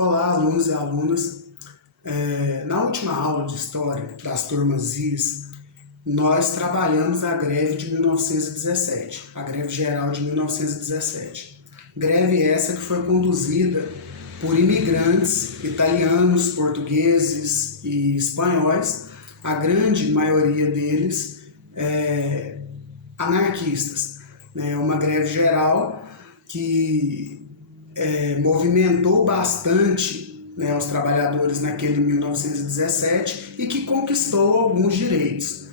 Olá, alunos e alunas. Na última aula de História das turmas IS, nós trabalhamos a greve de 1917, a greve geral de 1917. Greve essa que foi conduzida por imigrantes italianos, portugueses e espanhóis, a grande maioria deles anarquistas. Uma greve geral que movimentou bastante os trabalhadores naquele 1917 e que conquistou alguns direitos.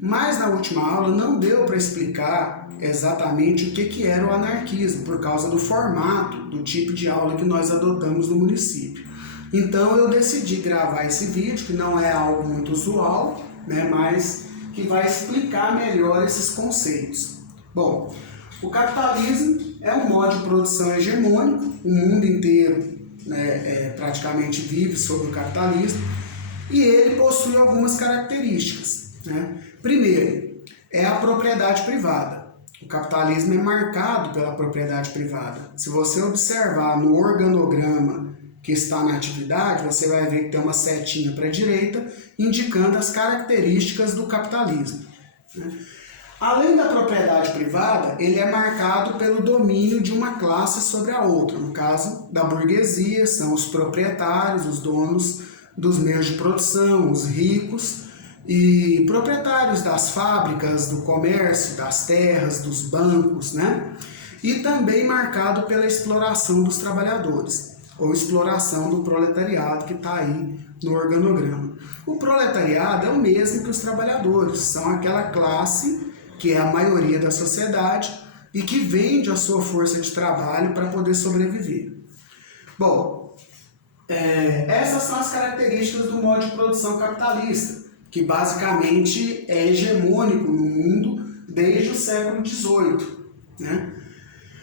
Mas na última aula não deu para explicar exatamente o que era o anarquismo, por causa do formato, do tipo de aula que nós adotamos no município. Então eu decidi gravar esse vídeo, que não é algo muito usual, mas que vai explicar melhor esses conceitos. Bom, o capitalismo é um modo de produção hegemônico, o mundo inteiro praticamente vive sobre o capitalismo, e ele possui algumas características. Primeiro, é a propriedade privada. O capitalismo é marcado pela propriedade privada. Se você observar no organograma que está na atividade, você vai ver que tem uma setinha para a direita indicando as características do capitalismo. Além da propriedade privada, ele é marcado pelo domínio de uma classe sobre a outra. No caso da burguesia, são os proprietários, os donos dos meios de produção, os ricos e proprietários das fábricas, do comércio, das terras, dos bancos, E também marcado pela exploração dos trabalhadores, ou exploração do proletariado que está aí no organograma. O proletariado é o mesmo que os trabalhadores, são aquela classe que é a maioria da sociedade e que vende a sua força de trabalho para poder sobreviver. Bom, essas são as características do modo de produção capitalista, que basicamente é hegemônico no mundo desde o século XVIII.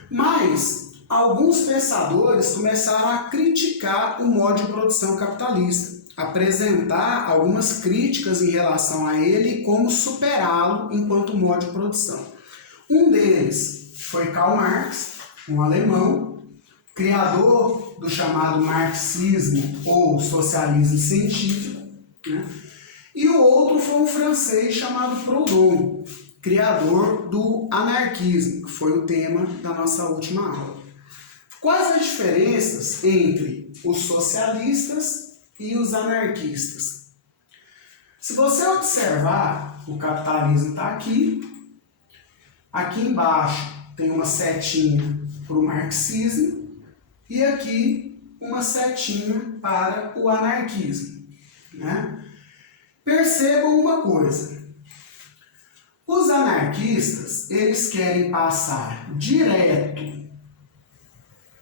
Mas alguns pensadores começaram a criticar o modo de produção capitalista, apresentar algumas críticas em relação a ele e como superá-lo enquanto modo de produção. Um deles foi Karl Marx, um alemão, criador do chamado marxismo ou socialismo científico, E o outro foi um francês chamado Proudhon, criador do anarquismo, que foi o tema da nossa última aula. Quais as diferenças entre os socialistas e os anarquistas? Se você observar, o capitalismo está aqui. Aqui embaixo tem uma setinha para o marxismo e aqui uma setinha para o anarquismo. Percebam uma coisa. Os anarquistas, eles querem passar direto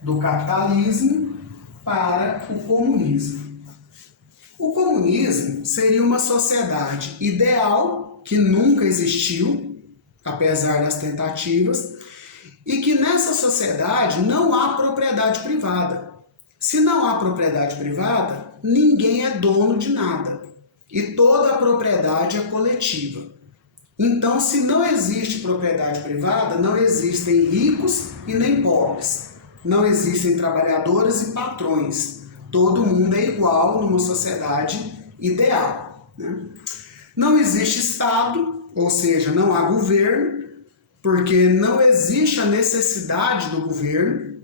do capitalismo para o comunismo. O comunismo seria uma sociedade ideal que nunca existiu, apesar das tentativas, e que nessa sociedade não há propriedade privada. Se não há propriedade privada, ninguém é dono de nada. E toda a propriedade é coletiva. Então, se não existe propriedade privada, não existem ricos e nem pobres. Não existem trabalhadores e patrões. Todo mundo é igual numa sociedade ideal. Não existe Estado, ou seja, não há governo, porque não existe a necessidade do governo,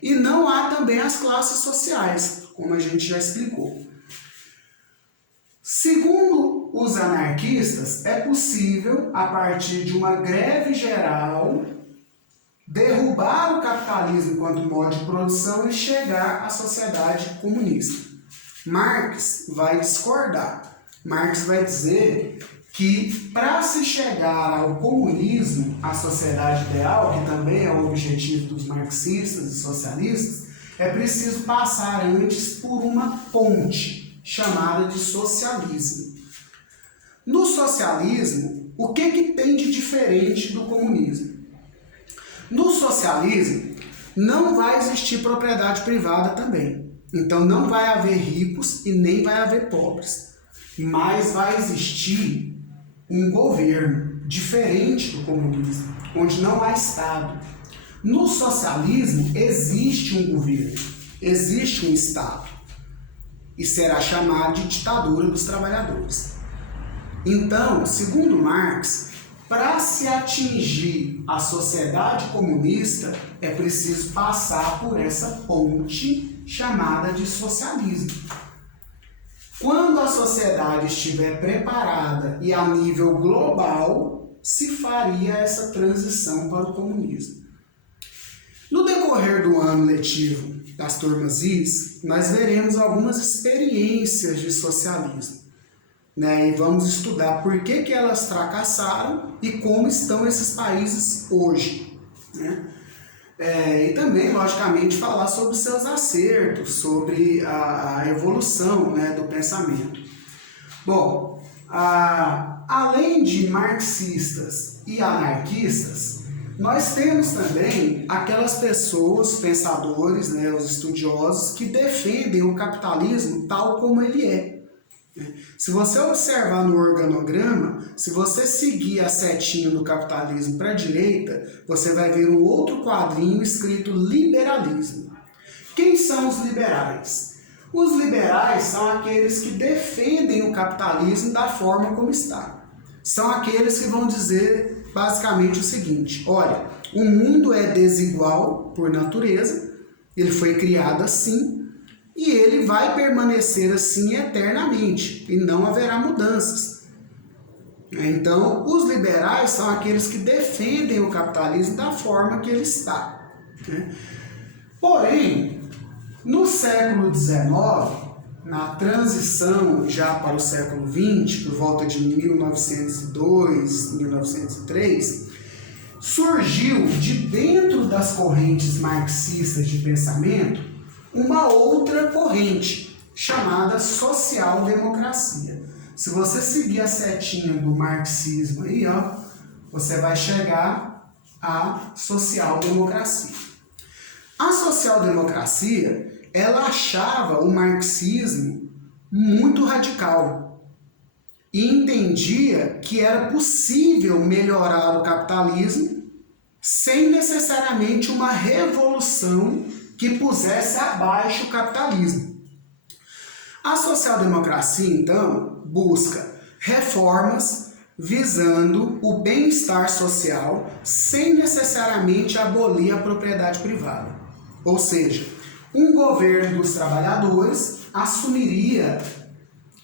E não há também as classes sociais, como a gente já explicou. Segundo os anarquistas, é possível, a partir de uma greve geral, derrubar o capitalismo enquanto modo de produção e chegar à sociedade comunista. Marx vai discordar. Marx vai dizer que para se chegar ao comunismo, à sociedade ideal, que também é o objetivo dos marxistas e socialistas, é preciso passar antes por uma ponte chamada de socialismo. No socialismo, o que tem de diferente do comunismo? No socialismo, não vai existir propriedade privada também. Então, não vai haver ricos e nem vai haver pobres. Mas vai existir um governo diferente do comunismo, onde não há Estado. No socialismo, existe um governo. existe um Estado e será chamado de ditadura dos trabalhadores. Então, segundo Marx, para se atingir a sociedade comunista, é preciso passar por essa ponte chamada de socialismo. Quando a sociedade estiver preparada e a nível global, se faria essa transição para o comunismo. No decorrer do ano letivo das turmas IS, nós veremos algumas experiências de socialismo, né? E vamos estudar por que elas fracassaram e como estão esses países hoje, né? E também, logicamente, falar sobre seus acertos, sobre a evolução, né, do pensamento. Bom, além de marxistas e anarquistas, nós temos também aquelas pessoas, pensadores, né, os estudiosos, que defendem o capitalismo tal como ele é. Se você observar no organograma, se você seguir a setinha do capitalismo para a direita, você vai ver um outro quadrinho escrito liberalismo. Quem são os liberais? Os liberais são aqueles que defendem o capitalismo da forma como está. São aqueles que vão dizer basicamente o seguinte: olha, o mundo é desigual por natureza, ele foi criado assim, e ele vai permanecer assim eternamente, e não haverá mudanças. Então, os liberais são aqueles que defendem o capitalismo da forma que ele está. Porém, no século XIX, na transição já para o século XX, por volta de 1902, 1903, surgiu de dentro das correntes marxistas de pensamento uma outra corrente, chamada social-democracia. Se você seguir a setinha do marxismo aí, ó, você vai chegar à social-democracia. A social-democracia, ela achava o marxismo muito radical e entendia que era possível melhorar o capitalismo sem necessariamente uma revolução que pusesse abaixo o capitalismo. A social-democracia, então, busca reformas visando o bem-estar social sem necessariamente abolir a propriedade privada. Ou seja, um governo dos trabalhadores assumiria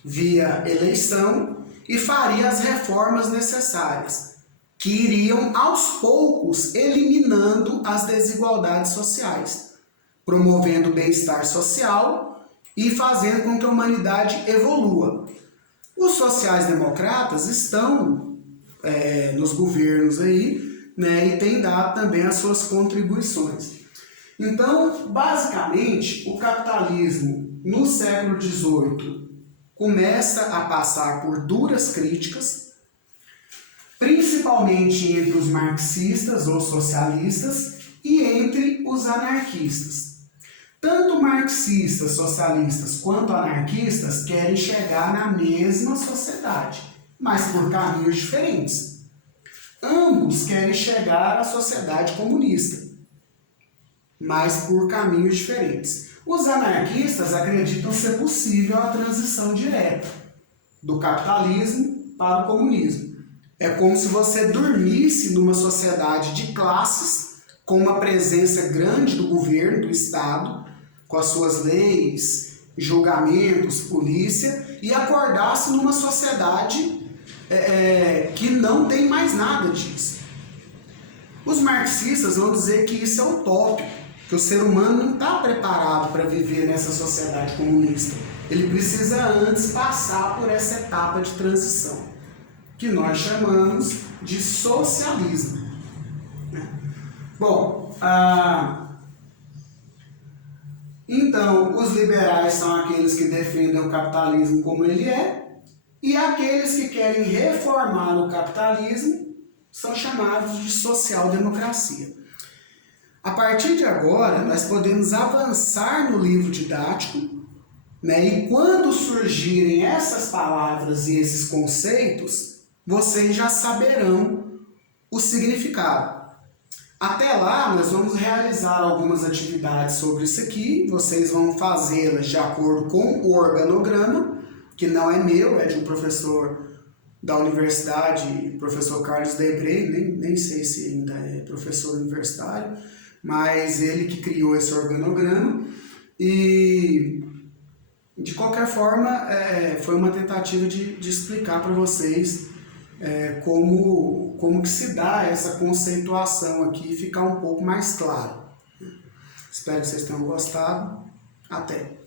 via eleição e faria as reformas necessárias, que iriam aos poucos eliminando as desigualdades sociais, promovendo o bem-estar social e fazendo com que a humanidade evolua. Os sociais-democratas estão nos governos aí, né, e têm dado também as suas contribuições. Então, basicamente, o capitalismo no século XVIII começa a passar por duras críticas, principalmente entre os marxistas ou socialistas e entre os anarquistas. Tanto marxistas, socialistas quanto anarquistas querem chegar na mesma sociedade, mas por caminhos diferentes. Ambos querem chegar à sociedade comunista, mas por caminhos diferentes. Os anarquistas acreditam ser possível a transição direta do capitalismo para o comunismo. É como se você dormisse numa sociedade de classes, com uma presença grande do governo, do Estado, com as suas leis, julgamentos, polícia, e acordasse numa sociedade que não tem mais nada disso. Os marxistas vão dizer que isso é utópico, que o ser humano não está preparado para viver nessa sociedade comunista. Ele precisa antes passar por essa etapa de transição, que nós chamamos de socialismo. Bom, então, os liberais são aqueles que defendem o capitalismo como ele é, e aqueles que querem reformar o capitalismo são chamados de social-democracia. A partir de agora, nós podemos avançar no livro didático, né? E quando surgirem essas palavras e esses conceitos, vocês já saberão o significado. Até lá, nós vamos realizar algumas atividades sobre isso aqui, vocês vão fazê-las de acordo com o organograma, que não é meu, é de um professor da universidade, professor Carlos Debré, nem sei se ainda é professor universitário, mas ele que criou esse organograma. E de qualquer forma, foi uma tentativa de explicar para vocês como que se dá essa conceituação aqui e ficar um pouco mais claro. Espero que vocês tenham gostado. Até!